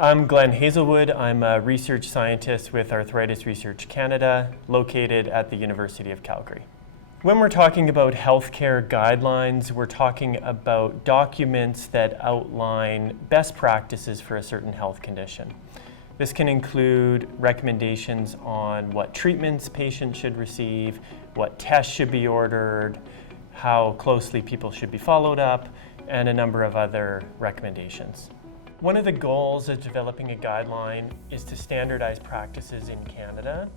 I'm Glenn Hazelwood. I'm a research scientist with Arthritis Research Canada, located at the University of Calgary. When we're talking about healthcare guidelines, we're talking about documents that outline best practices for a certain health condition. This can include recommendations on what treatments patients should receive, what tests should be ordered, how closely people should be followed up, and a number of other recommendations. One of the goals of developing a guideline is to standardize practices in Canada.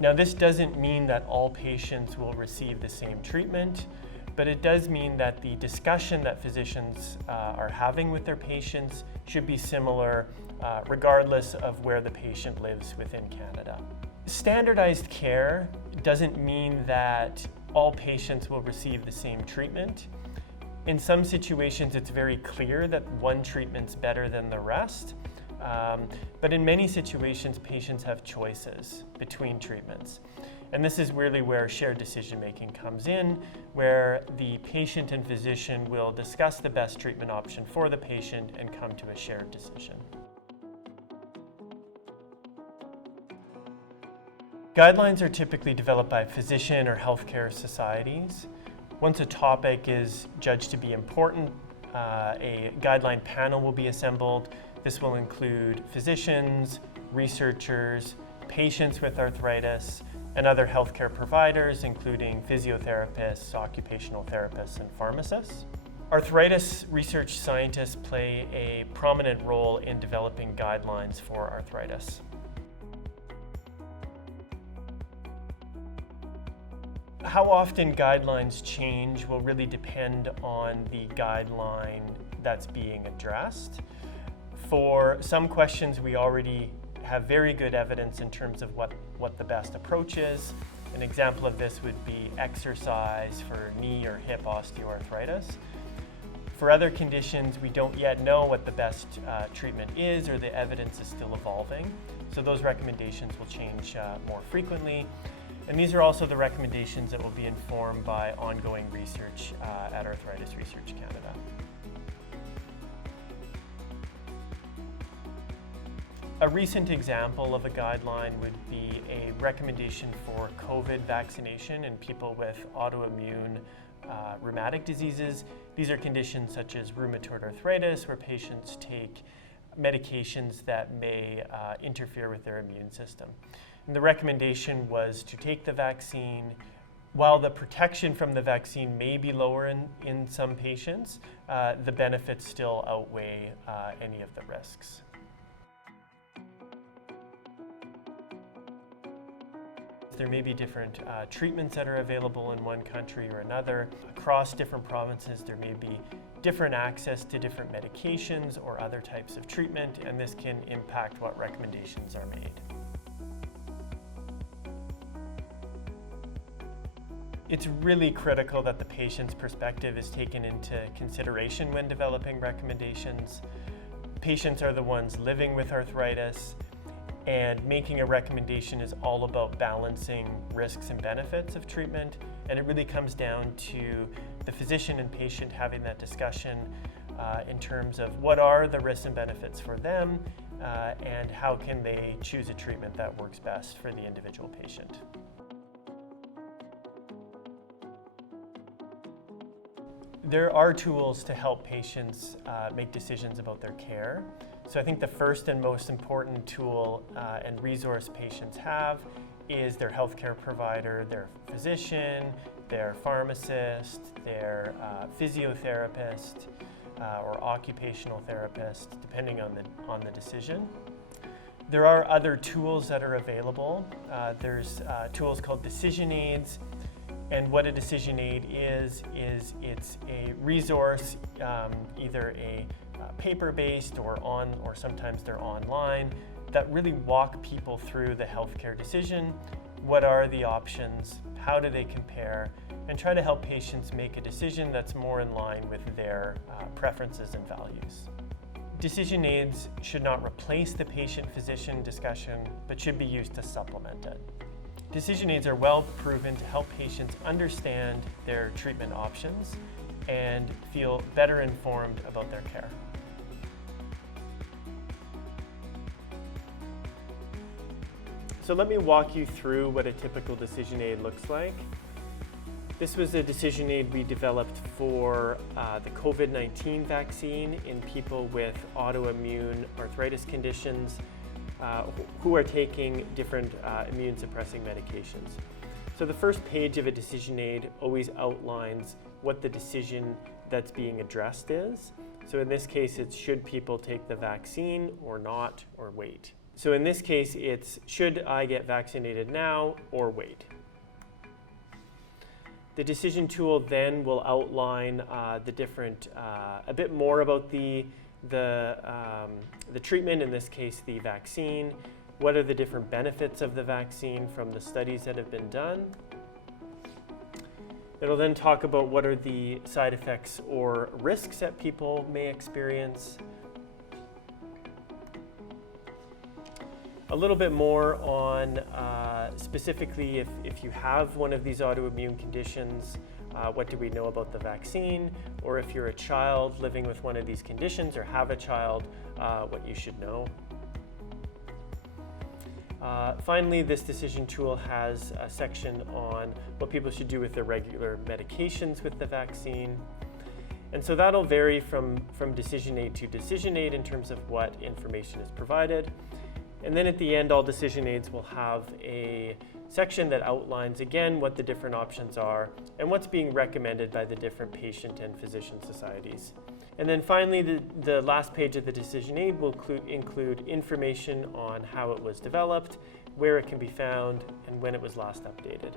Now, this doesn't mean that all patients will receive the same treatment, but it does mean that the discussion that physicians are having with their patients should be similar regardless of where the patient lives within Canada. Standardized care doesn't mean that all patients will receive the same treatment. In some situations, it's very clear that one treatment's better than the rest. But in many situations, patients have choices between treatments. And this is really where shared decision-making comes in, where the patient and physician will discuss the best treatment option for the patient and come to a shared decision. Guidelines are typically developed by physician or healthcare societies. Once a topic is judged to be important, a guideline panel will be assembled. This will include physicians, researchers, patients with arthritis, and other healthcare providers, including physiotherapists, occupational therapists, and pharmacists. Arthritis research scientists play a prominent role in developing guidelines for arthritis. How often guidelines change will really depend on the guideline that's being addressed. For some questions, we already have very good evidence in terms of what the best approach is. An example of this would be exercise for knee or hip osteoarthritis. For other conditions, we don't yet know what the best treatment is, or the evidence is still evolving. So those recommendations will change more frequently. And these are also the recommendations that will be informed by ongoing research at Arthritis Research Canada. A recent example of a guideline would be a recommendation for COVID vaccination in people with autoimmune rheumatic diseases. These are conditions such as rheumatoid arthritis, where patients take medications that may interfere with their immune system. And the recommendation was to take the vaccine. While the protection from the vaccine may be lower in some patients, the benefits still outweigh any of the risks. There may be different treatments that are available in one country or another. Across different provinces, there may be different access to different medications or other types of treatment, and this can impact what recommendations are made. It's really critical that the patient's perspective is taken into consideration when developing recommendations. Patients are the ones living with arthritis, and making a recommendation is all about balancing risks and benefits of treatment, and it really comes down to the physician and patient having that discussion in terms of what are the risks and benefits for them, and how can they choose a treatment that works best for the individual patient. There are tools to help patients make decisions about their care. So I think the first and most important tool and resource patients have is their healthcare provider, their physician, their pharmacist, their physiotherapist, or occupational therapist, depending on the decision. There are other tools that are available. There's tools called decision aids. And what a decision aid is it's a resource, either a paper-based or sometimes they're online, that really walk people through the healthcare decision. What are the options? How do they compare? And try to help patients make a decision that's more in line with their preferences and values. Decision aids should not replace the patient-physician discussion, but should be used to supplement it. Decision aids are well proven to help patients understand their treatment options and feel better informed about their care. So let me walk you through what a typical decision aid looks like. This was a decision aid we developed for the COVID-19 vaccine in people with autoimmune arthritis conditions who are taking different immune suppressing medications. So the first page of a decision aid always outlines what the decision that's being addressed is. So in this case, it's should people take the vaccine or not, or wait. So in this case, it's should I get vaccinated now or wait. The decision tool then will outline the different, a bit more about the treatment, in this case the vaccine. What are the different benefits of the vaccine from the studies that have been done? It'll then talk about what are the side effects or risks that people may experience. A little bit more on specifically if you have one of these autoimmune conditions, what do we know about the vaccine? Or if you're a child living with one of these conditions or have a child, what you should know. Finally, this decision tool has a section on what people should do with their regular medications with the vaccine. And so that'll vary from decision aid to decision aid in terms of what information is provided. And then at the end, all decision aids will have a section that outlines again what the different options are and what's being recommended by the different patient and physician societies. And then finally, the last page of the decision aid will include information on how it was developed, where it can be found, and when it was last updated.